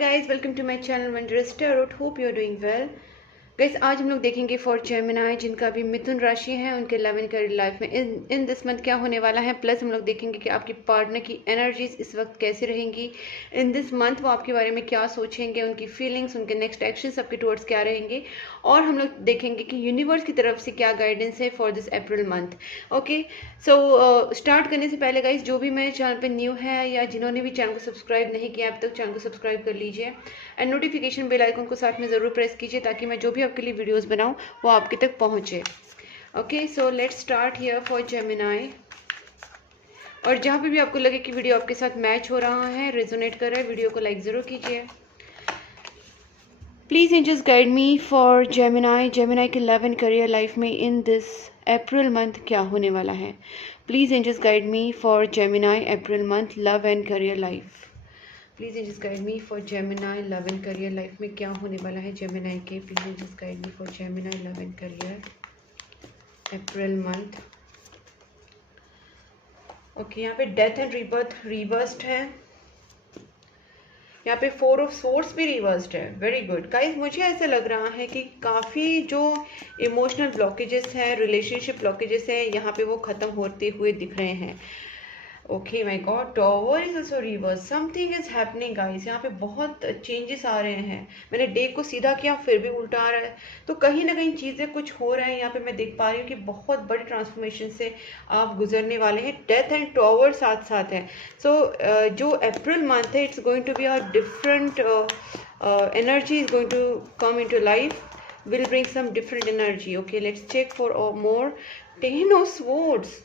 guys, welcome to my channel Wondrous Tarot. Hope you are doing well. Guys आज हम लोग देखेंगे for Gemini जिनका भी मिथुन राशि है उनके लव एंड करियर लाइफ में इन दिस मंथ क्या होने वाला है। प्लस हम लोग देखेंगे कि आपकी पार्टनर की एनर्जीज इस वक्त कैसी रहेंगी इन दिस मंथ, वो आपके बारे में क्या सोचेंगे, उनकी फीलिंग्स, उनके नेक्स्ट एक्शंस आपके टुवर्ड्स क्या रहेंगे। और हम लोग देखेंगे कि यूनिवर्स की तरफ से क्या गाइडेंस है for this April month. Okay, so start करने से पहले गाइस जो भी मेरे चैनल पे न्यू है या जिन्होंने भी चैनल को सब्सक्राइब नहीं किया अब तक, चैनल को सब्सक्राइब कर लीजिए एंड नोटिफिकेशन बेल आइकन को साथ में ज़रूर प्रेस कीजिए ताकि मैं जो भी आपके लिए वीडियोस बनाऊं वो आपके तक पहुंचे। Okay, so let's start here for Gemini. और जहाँ पे भी आपको लगे कि वीडियो आपके साथ मैच हो रहा है, रेजोनेट कर रहा है, वीडियो को लाइक ज़रूर कीजिए। Please angels guide me for Gemini. Gemini के लव एंड करियर लाइफ में इन दिस अप्रैल मंथ क्या होने वाला है। Please angels guide me for Gemini April month love and career life. Please angels guide me for Gemini love and career life में क्या होने वाला है जेमिनाई के। Please angels guide me for Gemini love and career April month. Okay, यहाँ पे death and rebirth reversed है, यहाँ पे 4 ऑफ सोर्ड्स भी रिवर्स्ड है। वेरी गुड गाइस, मुझे ऐसा लग रहा है कि काफ़ी जो इमोशनल ब्लॉकेजेस हैं, रिलेशनशिप ब्लॉकेजेस हैं, यहाँ पे वो ख़त्म होते हुए दिख रहे हैं। Okay my God, tower is also reverse, something is happening guys. यहाँ पे बहुत चेंजेस आ रहे हैं। मैंने डे को सीधा किया फिर भी उल्टा आ रहा है, तो कहीं ना कहीं चीज़ें कुछ हो रहा है। यहाँ पे मैं देख पा रही हूँ कि बहुत बड़ी ट्रांसफॉर्मेशन से आप गुजरने वाले हैं। डेथ एंड टॉवर साथ साथ है। सो जो अप्रैल मंथ है it's going to be a different energy is going to come into life, will bring some different energy. Okay, let's check for more. 10 of swords.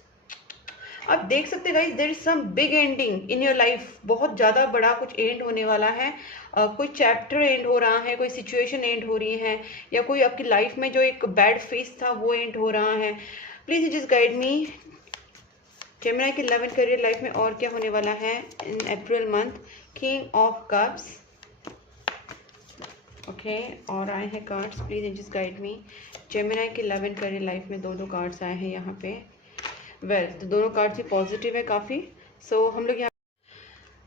आप देख सकते हैं guys, there is some big ending in your life. बहुत ज़्यादा बड़ा कुछ and होने वाला है। कोई चैप्टर एंड हो रहा है, कोई सिचुएशन एंड हो रही है, या कोई आपकी लाइफ में जो एक बैड फेस था वो एंड हो रहा है। Please just guide me Gemini के लव एंड करियर लाइफ में और क्या होने वाला है in April month. King of cups. Okay, और आए हैं cards. Please just guide me Gemini के लव एंड करियर लाइफ में दो कार्ड्स आए हैं यहाँ पे। तो दोनों कार्ड्स भी पॉजिटिव है काफ़ी। सो हम लोग यहाँ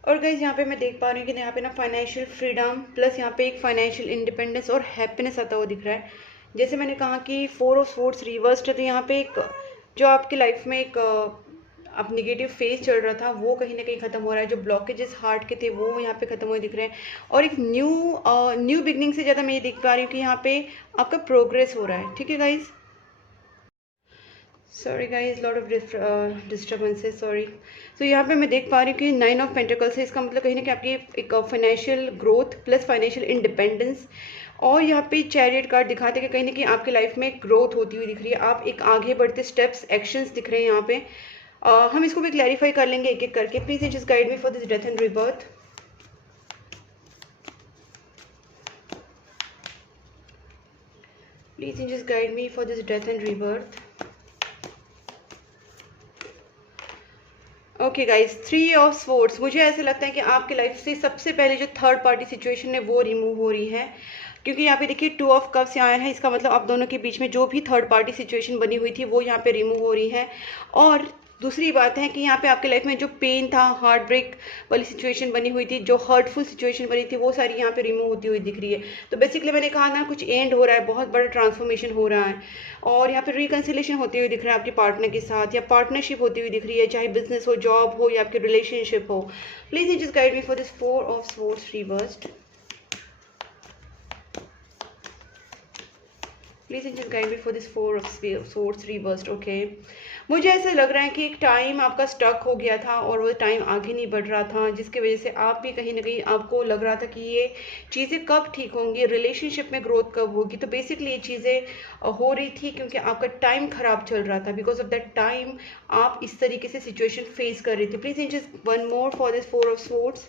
और गाइज यहाँ पे मैं देख पा रही हूँ कि यहाँ पे ना फाइनेंशियल फ्रीडम प्लस यहाँ पे एक फाइनेंशियल इंडिपेंडेंस और हैप्पीनेस आता हुआ दिख रहा है। जैसे मैंने कहा कि 4 ऑफ सोर्ड्स रिवर्स्ड है, तो यहाँ पे एक जो आपकी लाइफ में एक अब निगेटिव फेज चल रहा था वो कहीं ना कहीं खत्म हो रहा है। जो ब्लॉकेजेस हार्ट के थे वो यहाँ पे खत्म हुए दिख रहे हैं। और एक न्यू बिगनिंग से ज़्यादा मैं ये देख पा रही हूँ कि यहाँ पे आपका प्रोग्रेस हो रहा है। ठीक है guys, sorry guys, lot of disturbances, sorry. तो यहाँ पे मैं देख पा रही हूँ कि 9 ऑफ पेंटिकल्स है। इसका मतलब कहीं ना कहीं आपकी एक financial growth plus financial independence. और यहाँ पे चैरियट कार्ड दिखाते हैं कि कहीं ना कहीं आपकी लाइफ में ग्रोथ होती हुई दिख रही है। आप एक आगे बढ़ते स्टेप्स, एक्शंस दिख रहे हैं यहाँ पे। हम इसको भी क्लैरिफाई कर लेंगे एक एक करके। Please just guide me for this death and rebirth. Please just guide me for this death and rebirth. Okay guys, 3 of swords. मुझे ऐसे लगता है कि आपकी लाइफ से सबसे पहले जो थर्ड पार्टी सिचुएशन है वो रिमूव हो रही है, क्योंकि यहाँ पे देखिए 2 ऑफ कप्स आया है। इसका मतलब आप दोनों के बीच में जो भी थर्ड पार्टी सिचुएशन बनी हुई थी वो यहाँ पे रिमूव हो रही है। और दूसरी बात है कि यहाँ पे आपके लाइफ में जो पेन था, हार्ट ब्रेक वाली सिचुएशन बनी हुई थी, जो हर्टफुल सिचुएशन बनी थी, वो सारी यहाँ पे रिमूव होती हुई दिख रही है। तो बेसिकली मैंने कहा ना, कुछ एंड हो रहा है, बहुत बड़ा ट्रांसफॉर्मेशन हो रहा है। और यहाँ पे रिकन्सिलेशन होती हुई दिख रहा है आपके पार्टनर के साथ, या पार्टनरशिप होती हुई दिख रही है, चाहे बिजनेस हो, जॉब हो, या आपके रिलेशनशिप हो। Please just guide me for this 4 of swords reversed. Please just guide me for this 4 of swords reversed. Okay, मुझे ऐसे लग रहा है कि एक टाइम आपका स्टक हो गया था और वो टाइम आगे नहीं बढ़ रहा था, जिसकी वजह से आप भी कहीं ना कहीं आपको लग रहा था कि ये चीज़ें कब ठीक होंगी, रिलेशनशिप में ग्रोथ कब होगी। तो बेसिकली ये चीज़ें हो रही थी क्योंकि आपका टाइम खराब चल रहा था। बिकॉज ऑफ दैट टाइम आप इस तरीके से सिचुएशन फेस कर रही थी। Please just one more for this 4 of swords.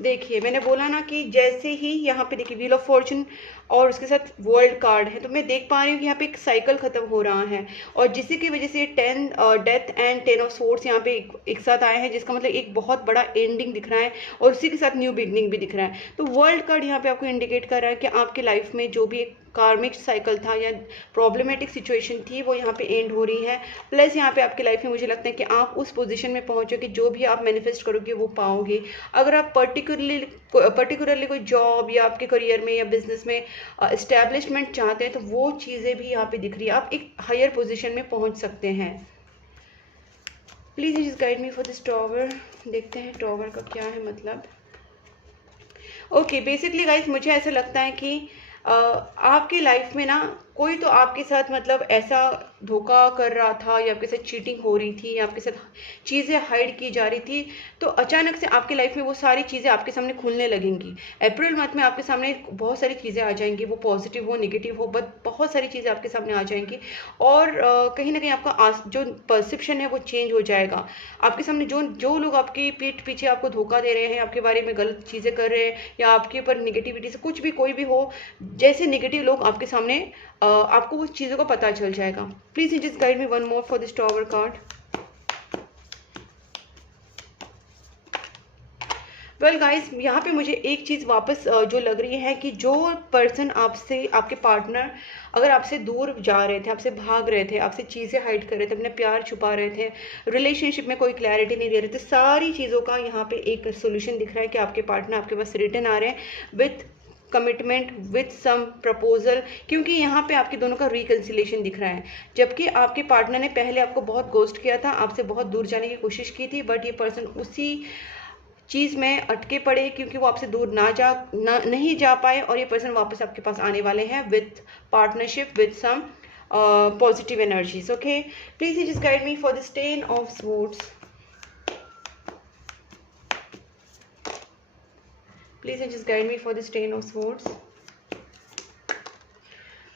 देखिए मैंने बोला ना कि जैसे ही यहाँ पे देखिए व्हील ऑफ फॉर्चून और उसके साथ वर्ल्ड कार्ड है, तो मैं देख पा रही हूँ कि यहाँ पे एक साइकिल खत्म हो रहा है। और जिसकी की वजह से 10 डेथ एंड 10 ऑफ सोर्ड्स यहाँ पे एक साथ आए हैं, जिसका मतलब एक बहुत बड़ा एंडिंग दिख रहा है और उसी के साथ न्यू बिगनिंग भी दिख रहा है। तो वर्ल्ड कार्ड यहाँ पे आपको इंडिकेट कर रहा है कि आपकी लाइफ में जो भी एक कार्मिक साइकिल था या प्रॉब्लमेटिक सिचुएशन थी वो यहाँ पे एंड हो रही है। प्लस यहाँ पे आपकी लाइफ में मुझे लगता है कि आप उस पोजीशन में पहुँचोगे जो भी आप मैनिफेस्ट करोगे वो पाओगे। अगर आप पर्टिकुलरली कोई जॉब या आपके करियर में या बिजनेस में इस्टेब्लिशमेंट चाहते हैं तो वो चीज़ें भी यहाँ पे दिख रही है, आप एक हायर पोजीशन में पहुँच सकते हैं। Please just guide me for this tower. देखते हैं टॉवर का क्या है मतलब। ओके, बेसिकली गाइस मुझे ऐसा लगता है कि आपकी लाइफ में ना कोई तो आपके साथ मतलब ऐसा धोखा कर रहा था या आपके साथ चीटिंग हो रही थी या आपके साथ चीज़ें हाइड की जा रही थी, तो अचानक से आपकी लाइफ में वो सारी चीज़ें आपके सामने खुलने लगेंगी। अप्रैल मंथ में आपके सामने बहुत सारी चीज़ें आ जाएंगी, वो पॉजिटिव हो नेगेटिव हो, बट बहुत सारी चीज़ें आपके सामने आ जाएंगी और कहीं ना कहीं आपका जो परसेप्शन है वो चेंज हो जाएगा। आपके सामने जो लोग आपकी पीठ पीछे आपको धोखा दे रहे हैं, आपके बारे में गलत चीज़ें कर रहे हैं या आपके ऊपर निगेटिविटी से कुछ भी कोई भी हो, जैसे निगेटिव लोग आपके सामने आपको उस चीज़ों का पता चल जाएगा। Please just guide me one more for this tower card. Well guys, यहाँ पे मुझे एक चीज़ वापस जो लग रही है कि जो पर्सन आपसे, आपके पार्टनर अगर आपसे दूर जा रहे थे, आपसे भाग रहे थे, आपसे चीज़ें हाइड कर रहे थे, अपने प्यार छुपा रहे थे, रिलेशनशिप में कोई क्लैरिटी नहीं दे रहे थे, सारी चीज़ों का यहाँ पे एक सोल्यूशन दिख रहा है कि आपके पार्टनर आपके पास रिटर्न आ रहे हैं with commitment, with some proposal, क्योंकि यहाँ पे आपके दोनों का रिकन्सिलेशन दिख रहा है। जबकि आपके पार्टनर ने पहले आपको बहुत गोस्ट किया था, आपसे बहुत दूर जाने की कोशिश की थी, बट ये पर्सन उसी चीज़ में अटके पड़े क्योंकि वो आपसे दूर नहीं जा पाए और ये पर्सन वापस आपके पास आने वाले हैं with partnership, with some positive energies. Okay, please just guide me for the ten of swords. Please just guide me for the ten of swords.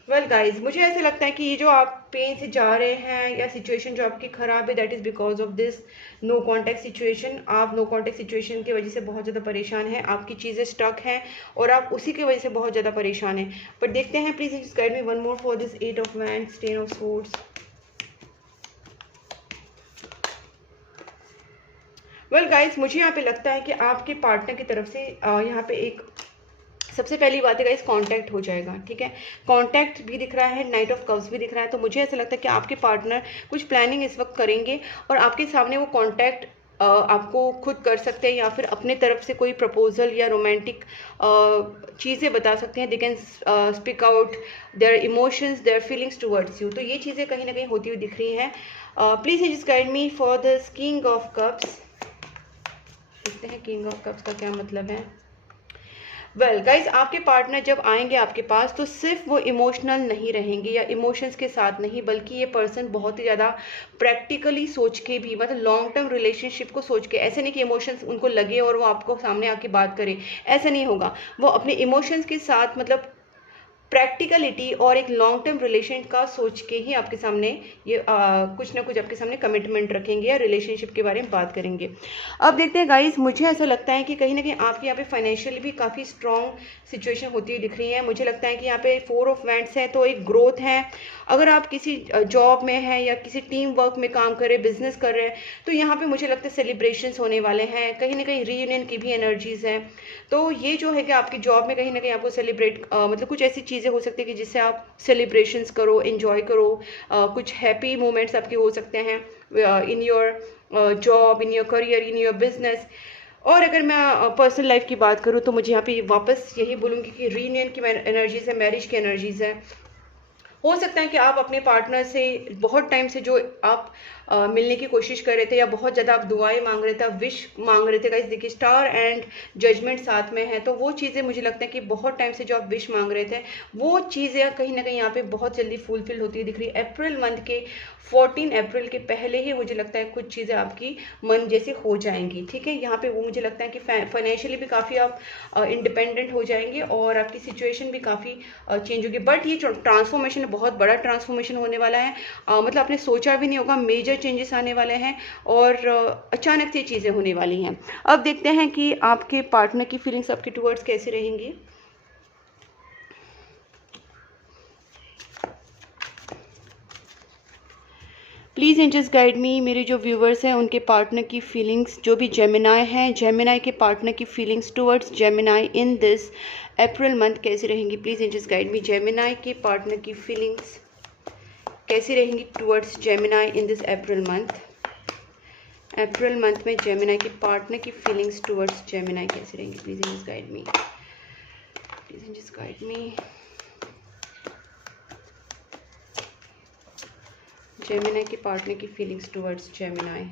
Well guys, मुझे ऐसा लगता है कि ये जो आप पेन से जा रहे हैं या सिचुएशन जो आपकी खराब है, that is because of this no contact situation. आप नो कॉन्टैक्ट सिचुएशन की वजह से बहुत ज़्यादा परेशान हैं, आपकी चीज़ें स्टक हैं और आप उसी की वजह से बहुत ज़्यादा परेशान हैं। बट देखते हैं, please just guide me one more for this eight of wands, ten of swords. Well guys, मुझे यहाँ पे लगता है कि आपके पार्टनर की तरफ से यहाँ पे एक सबसे पहली बात है गाइस, कांटेक्ट हो जाएगा। ठीक है, कांटेक्ट भी दिख रहा है, नाइट ऑफ कप्स भी दिख रहा है, तो मुझे ऐसा लगता है कि आपके पार्टनर कुछ प्लानिंग इस वक्त करेंगे और आपके सामने वो कांटेक्ट आपको खुद कर सकते हैं या फिर अपने तरफ से कोई प्रपोजल या रोमांटिक चीज़ें बता सकते हैं। They can speak out their emotions, their feelings towards you. तो ये चीज़ें कहीं ना कहीं होती हुई दिख रही हैं। Please just guide me for the king of cups. देखते हैं किंग ऑफ कप्स का क्या मतलब है। वेल गाइज, आपके पार्टनर जब आएंगे आपके पास तो सिर्फ वो इमोशनल नहीं रहेंगे या इमोशंस के साथ नहीं, बल्कि ये पर्सन बहुत ही ज़्यादा प्रैक्टिकली सोच के भी, मतलब लॉन्ग टर्म रिलेशनशिप को सोच के, ऐसे नहीं कि इमोशंस उनको लगे और वो आपको सामने आके बात करें, ऐसा नहीं होगा। वो अपने इमोशंस के साथ मतलब प्रैक्टिकलिटी और एक लॉन्ग टर्म रिलेशन का सोच के ही आपके सामने ये कुछ ना कुछ आपके सामने कमिटमेंट रखेंगे या रिलेशनशिप के बारे में बात करेंगे। अब देखते हैं गाइस, मुझे ऐसा लगता है कि कहीं ना कहीं आपके यहाँ पे फाइनेंशियली भी काफ़ी स्ट्रॉन्ग सिचुएशन होती हुई दिख रही है। मुझे लगता है कि यहाँ पे 4 ऑफ वैंड्स है, तो एक ग्रोथ है। अगर आप किसी जॉब में हैं या किसी टीम वर्क में काम कर रहे हैं, बिजनेस कर रहे हैं, तो यहाँ पे मुझे लगता है सेलिब्रेशंस होने वाले हैं, कहीं ना कहीं रीयूनियन की भी एनर्जीज हैं। तो ये जो है कि आपकी जॉब में कहीं ना कहीं आपको सेलिब्रेट मतलब कुछ ऐसी चीज़ें हो सकती है कि जिससे आप सेलिब्रेशंस करो, एंजॉय करो, कुछ हैप्पी मोमेंट्स आपके हो सकते हैं in your job, in your career, in your business. और अगर मैं पर्सनल लाइफ की बात करूँ तो मुझे यहाँ पे वापस यही बोलूँगी कि रीयूनियन की एनर्जीज है, मैरिज की एनर्जीज है। हो सकता है कि आप अपने पार्टनर से बहुत टाइम से जो आप मिलने की कोशिश कर रहे थे या बहुत ज़्यादा आप दुआएं मांग रहे थे, आप विश मांग रहे थे। गाइस देखिए, स्टार एंड जजमेंट साथ में है, तो वो चीज़ें मुझे लगता है कि बहुत टाइम से जो आप विश मांग रहे थे वो चीज़ें कहीं ना कहीं यहाँ पे बहुत जल्दी फुलफिल होती दिख रही है। अप्रैल मंथ के 14 अप्रैल के पहले ही मुझे लगता है कुछ चीज़ें आपकी मन जैसे हो जाएंगी। ठीक है, यहाँ पे वो मुझे लगता है कि फाइनेंशियली भी काफ़ी आप इंडिपेंडेंट हो जाएंगे और आपकी सिचुएशन भी काफ़ी चेंज होगी। बट ये ट्रांसफॉर्मेशन बहुत बड़ा ट्रांसफॉर्मेशन होने वाला है, मतलब आपने सोचा भी नहीं होगा, मेजर चेंजेस आने वाले हैं और अचानक से चीज़ें होने वाली हैं। अब देखते हैं कि आपके पार्टनर की फीलिंग्स आपके टुवर्ड्स कैसे रहेंगी। प्लीज़ एंजल्स गाइड मी, मेरे जो व्यूवर्स हैं उनके पार्टनर की फीलिंग्स, जो भी जेमिनाई हैं, जेमिनाई के पार्टनर की feelings towards Gemini in this April month कैसी रहेंगी, please angels guide me. Gemini के पार्टनर की फीलिंग्स कैसी रहेंगी towards Gemini in this April month. April month में जेमिनाई के पार्टनर की फीलिंग्स टुवर्ड्स जेमिनाई कैसी रहेंगी, please angels guide me, please angels guide me. Gemini के पार्टनर की फीलिंग्स टुवर्ड्स जेमिनाई।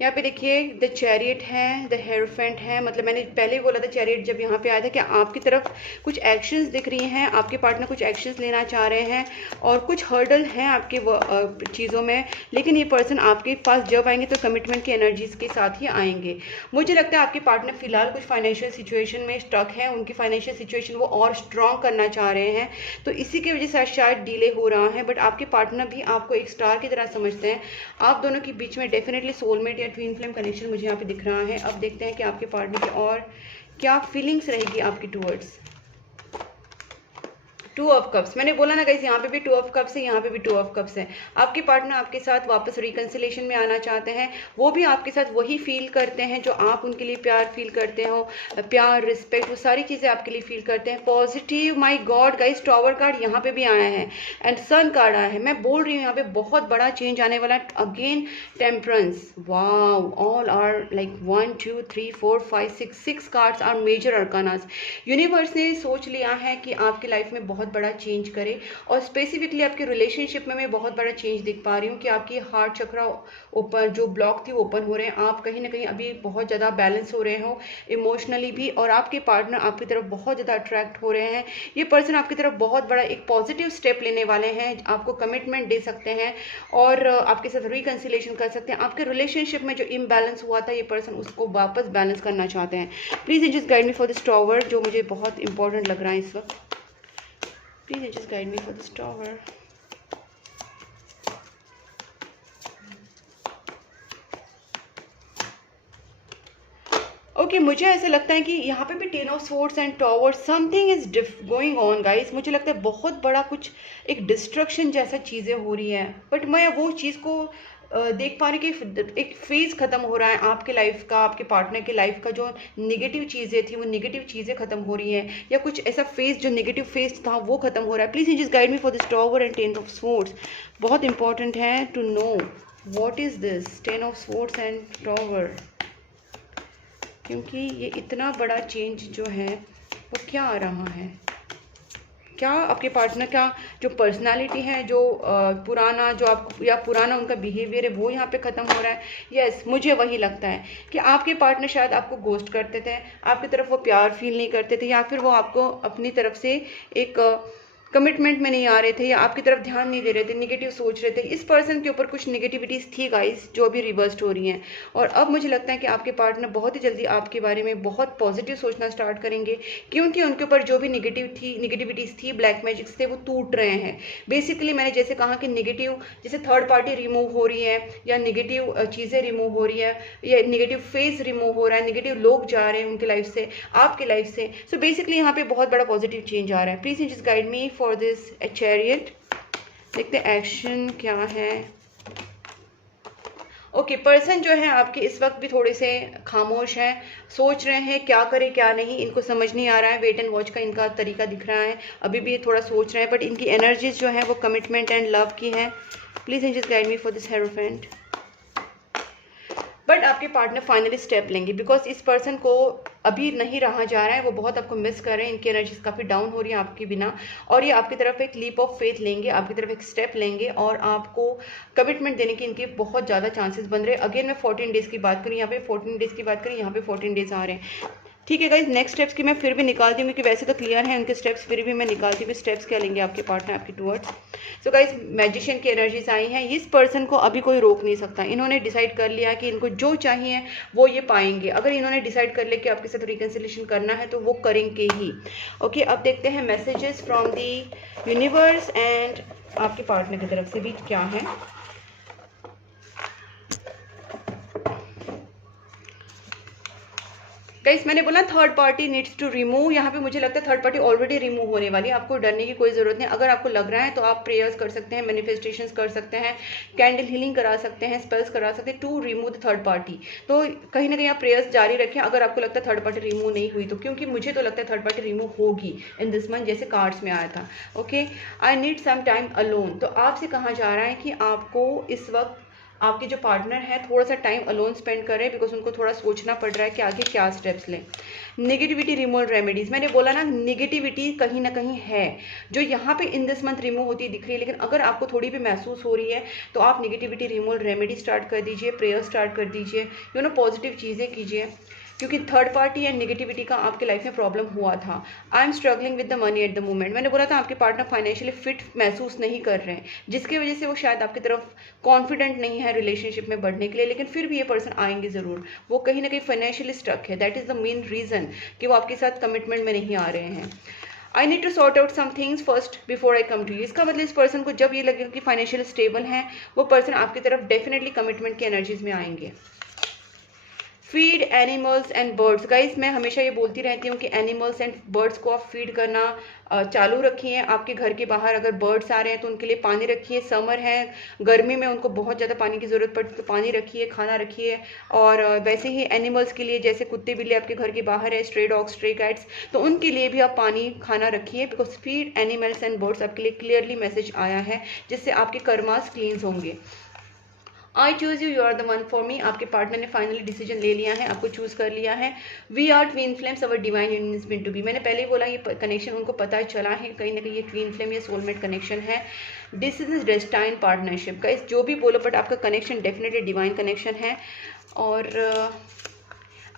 यहाँ पे देखिए द चैरियट है, द हेरोफेंट है, मतलब मैंने पहले ही बोला था चैरियट जब यहाँ पे आया था कि आपकी तरफ कुछ एक्शंस दिख रही हैं, आपके पार्टनर कुछ एक्शंस लेना चाह रहे हैं और कुछ हर्डल हैं आपके चीज़ों में, लेकिन ये पर्सन आपके पास जब आएंगे तो कमिटमेंट की एनर्जीज के साथ ही आएंगे। मुझे लगता है आपके पार्टनर फिलहाल कुछ फाइनेंशियल सिचुएशन में स्टक है, उनकी फाइनेंशियल सिचुएशन वो और स्ट्रॉन्ग करना चाह रहे हैं, तो इसी की वजह से शायद डिले हो रहा है। बट आपके पार्टनर भी आपको एक स्टार की तरह समझते हैं। आप दोनों के बीच में डेफिनेटली सोलमेट या ट्विन फ्लेम कनेक्शन मुझे यहाँ पे दिख रहा है। अब देखते हैं कि आपके पार्टनर की और क्या फीलिंग्स रहेगी आपकी टुवर्ड्स। टू ऑफ कप्स, मैंने बोला ना गाइस, यहाँ पे भी टू ऑफ कप्स है, यहाँ पे भी टू ऑफ कप्स है। आपके पार्टनर आपके साथ वापस रिकंसिलेशन में आना चाहते हैं, वो भी आपके साथ वही फील करते हैं जो आप उनके लिए प्यार फील करते हो, प्यार रिस्पेक्ट वो सारी चीज़ें आपके लिए फील करते हैं। Positive, my God guys, tower card यहाँ पे भी आया है एंड सन कार्ड आया है। मैं बोल रही हूँ यहाँ पे बहुत बड़ा चेंज आने वाला है। Again temperance, wow, all are like 1 2 3 4 5 6 cards are major arcanas. Universe ने सोच लिया है कि आपकी लाइफ में बहुत बड़ा चेंज करे और स्पेसिफिकली आपके रिलेशनशिप में मैं बहुत बड़ा चेंज देख पा रही हूँ कि आपकी हार्ट चक्रा ओपन, जो ब्लॉक थी ओपन हो रहे हैं। आप कहीं ना कहीं अभी बहुत ज़्यादा बैलेंस हो रहे हो इमोशनली भी, और आपके पार्टनर आपकी तरफ बहुत ज़्यादा अट्रैक्ट हो रहे हैं। ये पर्सन आपकी तरफ बहुत बड़ा एक पॉजिटिव स्टेप लेने वाले हैं, आपको कमिटमेंट दे सकते हैं और आपके साथ रिकंसिलेशन कर सकते हैं। आपके रिलेशनशिप में जो इम्बैलेंस हुआ था ये पर्सन उसको वापस बैलेंस करना चाहते हैं। Please just guide me for this tower, जो मुझे बहुत इंपॉर्टेंट लग रहा है इस वक्त। Please just guide me for this tower. Okay मुझे ऐसा लगता है कि यहाँ पे भी ten of swords and tower, something is going on guys. मुझे लगता है बहुत बड़ा कुछ एक डिस्ट्रक्शन जैसा चीज़ें हो रही हैं, बट मैं वो चीज़ को देख पा रही कि एक फेज़ ख़त्म हो रहा है आपके लाइफ का, आपके पार्टनर की लाइफ का। जो नेगेटिव चीज़ें थी वो नेगेटिव चीज़ें ख़त्म हो रही हैं, या कुछ ऐसा फेज़ जो नेगेटिव फेज़ था वो ख़त्म हो रहा है। Please just guide me for this tower and ten of swords. बहुत इंपॉर्टेंट है to know what is this ten of swords and tower, क्योंकि ये इतना बड़ा चेंज जो है वो क्या आ रहा है। क्या आपके पार्टनर का जो पर्सनालिटी है, जो पुराना जो आप या पुराना उनका बिहेवियर है वो यहाँ पे ख़त्म हो रहा है। यस, मुझे वही लगता है कि आपके पार्टनर शायद आपको गोस्ट करते थे, आपकी तरफ वो प्यार फील नहीं करते थे, या फिर वो आपको अपनी तरफ से एक कमिटमेंट में नहीं आ रहे थे, या आपकी तरफ ध्यान नहीं दे रहे थे, निगेटिव सोच रहे थे। इस पर्सन के ऊपर कुछ निगेटिविटीज़ थी गाइस जो अभी रिवर्स्ड हो रही हैं, और अब मुझे लगता है कि आपके पार्टनर बहुत ही जल्दी आपके बारे में बहुत पॉजिटिव सोचना स्टार्ट करेंगे, क्योंकि उनके ऊपर जो भी निगेटिविटीज़ थी, ब्लैक मैजिक्स थे, वो टूट रहे हैं। बेसिकली मैंने जैसे कहा कि निगेटिव जैसे थर्ड पार्टी रिमूव हो रही है, या निगेटिव चीज़ें रिमूव हो रही है, या निगेटिव फेस रिमूव हो रहा है, निगेटिव लोग जा रहे हैं उनकी लाइफ से, आपकी लाइफ से। सो बेसिकली यहाँ पे बहुत बड़ा पॉजिटिव चेंज आ रहा है। Please just guide me for this chariot. देखते हैं एक्शन क्या है। ओके पर्सन जो है आपके इस वक्त भी थोड़े से खामोश हैं, सोच रहे हैं क्या करें क्या नहीं, इनको समझ नहीं आ रहा है। वेट एंड वॉच का इनका तरीका दिख रहा है, अभी भी थोड़ा सोच रहे हैं, बट इनकी एनर्जीज जो है वो कमिटमेंट एंड लव की है। Please just guide me for this hierophant. But आपके पार्टनर फाइनली स्टेप लेंगे, बिकॉज इस पर्सन को अभी नहीं रहा जा रहा है, वो बहुत आपको मिस कर रहे हैं, इनकी एनर्जीज काफ़ी डाउन हो रही है आपके बिना, और ये आपकी तरफ एक लीप ऑफ फेथ लेंगे, आपकी तरफ एक स्टेप लेंगे और आपको कमिटमेंट देने की इनके बहुत ज़्यादा चांसेस बन रहे हैं। अगेन मैं 14 डेज़ की बात करूँ, यहाँ पे 14 डेज़ की बात करें, यहाँ पे 14 डेज़ आ रहे हैं। ठीक है गाइज, नेक्स्ट स्टेप्स की मैं फिर भी निकालती हूँ, क्योंकि वैसे तो क्लियर है उनके स्टेप्स, फिर भी मैं निकालती हूँ स्टेप्स क्या लेंगे आपके पार्टनर आपकी टुवर्ड्स। सो गाइज मैजिशियन की एनर्जीज आई हैं, इस पर्सन को अभी कोई रोक नहीं सकता। इन्होंने डिसाइड कर लिया कि इनको जो चाहिए वो ये पाएंगे। अगर इन्होंने डिसाइड कर लिया कि आपके साथ रिकंसिलेशन करना है तो वो करेंगे ही। ओके अब देखते हैं messages from the universe and आपके पार्टनर की तरफ से भी क्या है। गाइस मैंने बोला third party needs to remove, यहाँ पे मुझे लगता है थर्ड पार्टी ऑलरेडी रिमूव होने वाली है, आपको डरने की कोई जरूरत नहीं। अगर आपको लग रहा है तो आप प्रेयर्स कर सकते हैं, मैनिफेस्टेशंस कर सकते हैं, कैंडल हीलिंग करा सकते हैं, स्पेल्स करा सकते हैं to remove the third party. तो कहीं ना कहीं आप प्रेयर्स जारी रखें अगर आपको लगता है थर्ड पार्टी रिमूव नहीं हुई तो, क्योंकि मुझे तो लगता है थर्ड पार्टी रिमूव होगी इन दिस मंथ, जैसे कार्ड्स में आया था। Okay, I need some time alone, तो आपसे कहा जा रहा है कि आपको इस वक्त आपके जो पार्टनर है थोड़ा सा टाइम अलोन स्पेंड करें, बिकॉज उनको थोड़ा सोचना पड़ रहा है कि आगे क्या स्टेप्स लें। नेगेटिविटी रिमूवल रेमेडीज, मैंने बोला ना नेगेटिविटी कहीं ना कहीं है जो यहाँ पे इन दिस मंथ रिमूव होती दिख रही है, लेकिन अगर आपको थोड़ी भी महसूस हो रही है तो आप नेगेटिविटी रिमूवल रेमेडी स्टार्ट कर दीजिए, प्रेयर स्टार्ट कर दीजिए, पॉजिटिव चीज़ें कीजिए, क्योंकि थर्ड पार्टी एंड नेगेटिविटी का आपके लाइफ में प्रॉब्लम हुआ था। I am struggling with the money at the moment, मैंने बोला था आपके पार्टनर फाइनेंशियली फिट महसूस नहीं कर रहे हैं, जिसकी वजह से वो शायद आपकी तरफ कॉन्फिडेंट नहीं है रिलेशनशिप में बढ़ने के लिए, लेकिन फिर भी ये पर्सन आएंगे ज़रूर। वो कहीं ना कहीं फाइनेंशियली स्टक है, that is the main reason कि वो आपके साथ कमिटमेंट में नहीं आ रहे हैं। I need to sort out some things first before I come to you, इसका मतलब इस पर्सन को जब ये लगेगा कि फाइनेंशियली स्टेबल है, वो पर्सन आपकी तरफ डेफिनेटली कमिटमेंट की एनर्जीज में आएंगे। Feed animals and birds, guys मैं हमेशा ये बोलती रहती हूँ कि एनिमल्स एंड बर्ड्स को आप फीड करना चालू रखिए। आपके घर के बाहर अगर बर्ड्स आ रहे हैं तो उनके लिए पानी रखिए, समर है गर्मी में उनको बहुत ज़्यादा पानी की ज़रूरत पड़ती है तो पानी रखिए, खाना रखिए। और वैसे ही एनिमल्स के लिए जैसे कुत्ते बिल्ली आपके घर के बाहर है, स्ट्रे डॉग्स, स्ट्रे कैट्स, तो उनके लिए भी आप पानी खाना रखिए, because feed animals and birds आपके लिए क्लियरली मैसेज आया है, जिससे आपके कर्मास क्लींस होंगे। I choose you, you are the one for me, आपके पार्टनर ने फाइनली डिसीजन ले लिया है, आपको चूज कर लिया है। We are twin flames, our divine union is meant to be, मैंने पहले ही बोला ये कनेक्शन उनको पता चला है, कहीं ना कहीं ये ट्विन फ्लेम या सोलमेट कनेक्शन है। This is destined partnership, guys जो भी बोलो बट आपका कनेक्शन डेफिनेटली डिवाइन कनेक्शन है। और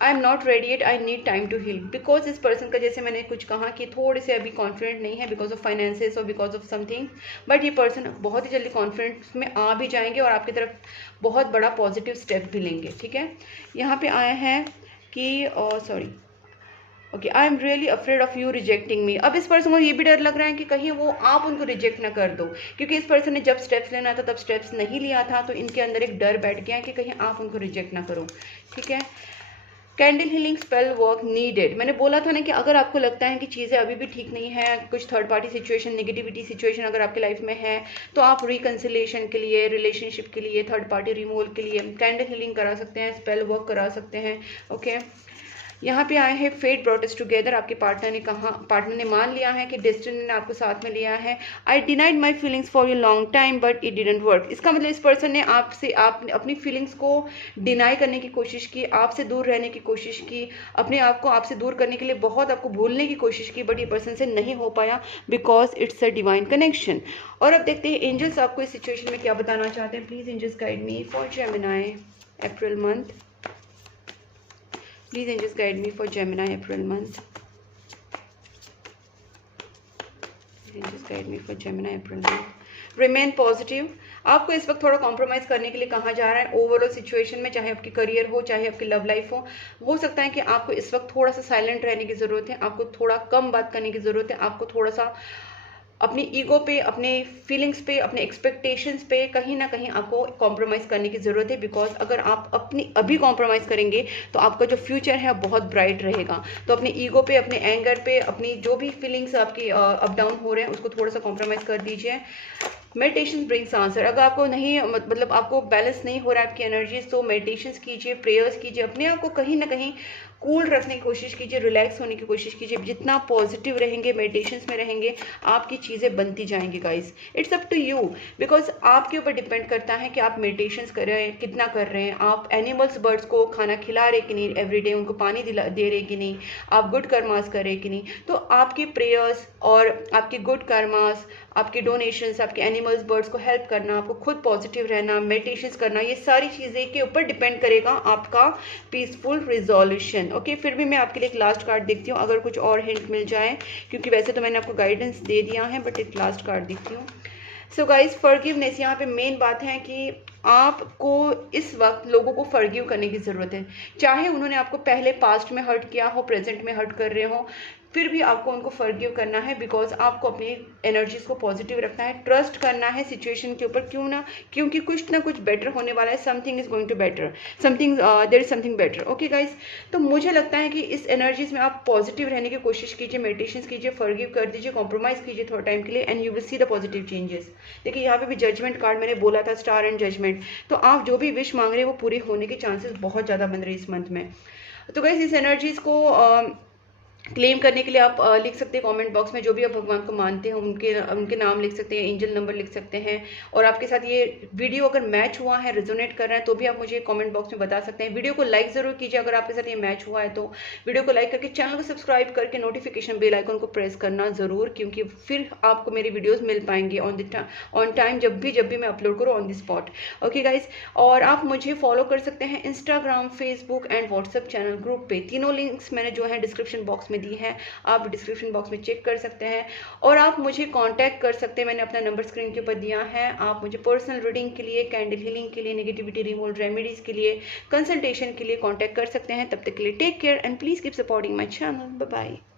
I am not ready yet, I need time to heal, because इस पर्सन का जैसे मैंने कुछ कहा कि थोड़े से अभी कॉन्फिडेंट नहीं है बिकॉज ऑफ फाइनेंसेस और बिकॉज ऑफ समथिंग, बट ये पर्सन बहुत ही जल्दी कॉन्फिडेंस में आ भी जाएंगे और आपकी तरफ बहुत बड़ा पॉजिटिव स्टेप भी लेंगे। ठीक है, यहाँ पे आया है कि sorry okay, I am really afraid of you rejecting me, अब इस पर्सन को ये भी डर लग रहा है कि कहीं वो आप उनको रिजेक्ट ना कर दो, क्योंकि इस पर्सन ने जब स्टेप्स लेना था तब स्टेप्स नहीं लिया था, तो इनके अंदर एक डर बैठ गया है कि कहीं आप उनको रिजेक्ट ना करो। ठीक है, candle healing spell work needed, मैंने बोला था ना कि अगर आपको लगता है कि चीज़ें अभी भी ठीक नहीं है, कुछ third party situation, negativity situation अगर आपकी लाइफ में है, तो आप रिकन्सिलेशन के लिए, रिलेशनशिप के लिए, थर्ड पार्टी रिमूवल के लिए कैंडल हीलिंग करा सकते हैं, स्पेल वर्क करा सकते हैं। ओके, यहाँ पे आए हैं फेट ब्रॉट अस टुगेदर, आपके पार्टनर ने मान लिया है कि डेस्टिनी ने आपको साथ में लिया है। I denied my feelings for you long time but it didn't work, इसका मतलब इस पर्सन ने आपसे अपनी फीलिंग्स को डिनाई करने की कोशिश की, आपसे दूर रहने की कोशिश की, अपने आप को आपसे दूर करने के लिए बहुत आपको भूलने की कोशिश की, बट ये पर्सन से नहीं हो पाया because it's a divine connection. और अब देखते हैं एंजल्स आपको इस सिचुएशन में क्या बताना चाहते हैं। Please angels guide me for Gemini April month, please angels guide me for Gemini April month, angels guide me for Gemini April month. Remain positive, आपको इस वक्त थोड़ा कॉम्प्रोमाइज़ करने के लिए कहा जा रहा है ओवरऑल सिचुएशन में, चाहे आपकी करियर हो, चाहे आपकी लव लाइफ हो सकता है कि आपको इस वक्त थोड़ा सा साइलेंट रहने की ज़रूरत है, आपको थोड़ा कम बात करने की ज़रूरत है, आपको थोड़ा सा अपनी ईगो पे, अपने फीलिंग्स पे, अपने एक्सपेक्टेशंस पे कहीं ना कहीं आपको कॉम्प्रोमाइज़ करने की ज़रूरत है, बिकॉज अगर आप अपनी अभी कॉम्प्रोमाइज़ करेंगे तो आपका जो फ्यूचर है बहुत ब्राइट रहेगा। तो अपने ईगो पे, अपने एंगर पे, अपनी जो भी फीलिंग्स आपकी अप डाउन हो रहे हैं उसको थोड़ा सा कॉम्प्रोमाइज़ कर दीजिए। मेडिटेशन ब्रिंग्स आंसर, अगर आपको नहीं मतलब आपको बैलेंस नहीं हो रहा है आपकी एनर्जीज, तो मेडिटेशंस कीजिए, प्रेयर्स कीजिए, अपने आप को कहीं ना कहीं कूल रखने की कोशिश कीजिए, रिलैक्स होने की कोशिश कीजिए। जितना पॉजिटिव रहेंगे, मेडिटेशंस में रहेंगे, आपकी चीज़ें बनती जाएंगी guys. It's up to you, because आपके ऊपर डिपेंड करता है कि आप मेडिटेशंस कर रहे हैं, कितना कर रहे हैं, आप एनिमल्स बर्ड्स को खाना खिला रहे कि नहीं, एवरीडे उनको पानी दे रहे कि नहीं, आप गुड कर्मास कर रहे कि नहीं। तो आपकी प्रेयर्स और आपके गुड कर्मास, आपके डोनेशंस, आपके एनिमल्स बर्ड्स को हेल्प करना, आपको खुद पॉजिटिव रहना, मेडिटेशंस करना, ये सारी चीज़ें के ऊपर डिपेंड करेगा आपका पीसफुल रिजोल्यूशन। ओके, फिर भी मैं आपके लिए एक लास्ट कार्ड देखती हूँ, अगर कुछ और हिंट मिल जाए, क्योंकि वैसे तो मैंने आपको गाइडेंस दे दिया है, बट एक लास्ट कार्ड देखती हूँ। सो गाइज, फॉरगिवनेस, यहाँ पे मेन बात है कि आपको इस वक्त लोगों को फॉरगिव करने की ज़रूरत है, चाहे उन्होंने आपको पहले पास्ट में हर्ट किया हो, प्रेजेंट में हर्ट कर रहे हो। फिर भी आपको उनको फॉरगिव करना है, बिकॉज आपको अपनी एनर्जीज को पॉजिटिव रखना है, ट्रस्ट करना है सिचुएशन के ऊपर, क्योंकि कुछ ना कुछ बेटर होने वाला है, something is going to better, something there is something better. Okay guys, तो मुझे लगता है कि इस एनर्जीज में आप पॉजिटिव रहने की कोशिश कीजिए, मेडिटेशन कीजिए, फॉरगिव कर दीजिए, कॉम्प्रोमाइज कीजिए थोड़ा टाइम के लिए, and you will see the positive changes. देखिए यहाँ पे भी जजमेंट कार्ड मैंने बोला था, स्टार एंड जजमेंट, तो आप जो भी विश मांग रहे हैं वो पूरी होने के चांसेस बहुत ज़्यादा बन रहे हैं इस मंथ में। तो गाइस इस एनर्जीज को क्लेम करने के लिए आप लिख सकते हैं कमेंट बॉक्स में, जो भी आप भगवान को मानते हैं उनके नाम लिख सकते हैं, एंजल नंबर लिख सकते हैं, और आपके साथ ये वीडियो अगर मैच हुआ है, रेजोनेट कर रहा है, तो भी आप मुझे कमेंट बॉक्स में बता सकते हैं। वीडियो को लाइक ज़रूर कीजिए अगर आपके साथ ये मैच हुआ है, तो वीडियो को लाइक करके चैनल को सब्सक्राइब करके नोटिफिकेशन बेल आइकन को प्रेस करना ज़रूर, क्योंकि फिर आपको मेरी वीडियोज़ मिल पाएंगे ऑन टाइम, जब भी मैं अपलोड करूँ on the spot. Okay guys, और आप मुझे फॉलो कर सकते हैं Instagram, Facebook and WhatsApp channel group पे, तीनों लिंक्स मैंने जो है डिस्क्रिप्शन बॉक्स में दी है, आप डिस्क्रिप्शन बॉक्स में चेक कर सकते हैं, और आप मुझे कांटेक्ट कर सकते हैं, मैंने अपना नंबर स्क्रीन के ऊपर दिया है। आप मुझे पर्सनल रीडिंग के लिए, कैंडल हीलिंग के लिए, नेगेटिविटी रिमूवल रेमेडीज के लिए, कंसल्टेशन के लिए कांटेक्ट कर सकते हैं। तब तक के लिए take care and please keep supporting my channel. Bye bye.